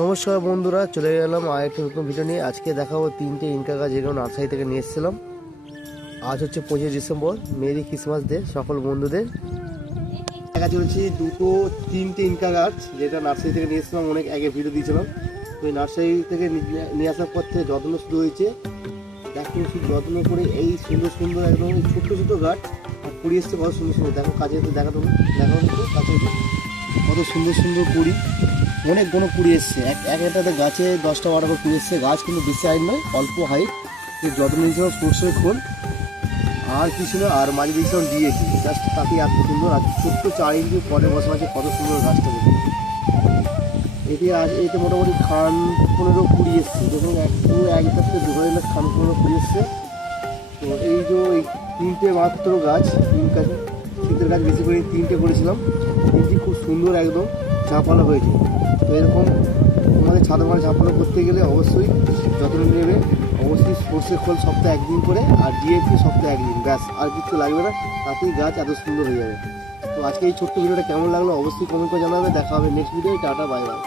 নমস্কার বন্ধুরা, চলে গেলাম আর একটা নতুন ভিডিও নিয়ে। আজকে দেখাবো তিনটে ইনকা গাছ যেগুলো নার্সারি থেকে নিয়ে এসেছিলাম। আজ হচ্ছে 25 ডিসেম্বর, মেরি ক্রিসমাস ডে সকল বন্ধুদের। দেখা চলছে তিনটে ইনকা গাছ যেটা নার্সারি থেকে নিয়ে এসেছিলাম, অনেক আগে ভিডিও দিয়েছিলাম। তো এই নার্সারি থেকে নিয়ে আসার পর থেকে যত্ন শুরু হয়েছে। দেখো শুধু যত্ন করে এই সুন্দর সুন্দর একদম ছোট্ট ছোটো গাছ আর কুড়ি এসছে কত সুন্দর সুন্দর। দেখো কাছে দেখাতো কাছে কত সুন্দর সুন্দর কুড়ি, অনেক কোনো কুড়ি এসছে। একটাতে গাছে 10টা 12টা করে কুড়ি এসছে। গাছ কিন্তু বেশি হাইট নয়, অল্প হাইট। যত্ন নিয়েছিলাম সরষের খোল আর কি ছিল, আর মাঝে দিয়েছিলাম ডিএপি। জাস্ট তাকে এত সুন্দর আর ছোট্ট 4 ইঞ্চি পরে বসা আছে, কত সুন্দর গাছটা দেখুন। এতে মোটামুটি খান 15 কুড়ি এসছে। দেখুন পুরো একটা থেকে দুটো খান 15 কুড়ি এসছে। তো এই যে এই তিনটে মাত্র গাছ, শীতের গাছ বেশি করে তিনটে করেছিলাম। তিনটি খুব সুন্দর একদম ঝাঁপানো হয়েছে। তো এরকম আমাদের ছাদ বাগানে ঝাঁপানো করতে গেলে অবশ্যই যত্ন নেবে। অবশ্যই সর্ষে খোল সপ্তাহে একদিন করে আর ডিএপি সপ্তাহে একদিন, ব্যাস আর কিছু লাগবে না। তাতেই গাছ এত সুন্দর হয়ে যাবে। তো আজকে এই ছোট্ট ভিডিওটা কেমন লাগলো অবশ্যই কমেন্ট করে জানাবে। দেখা হবে next video. Tata, bye bye.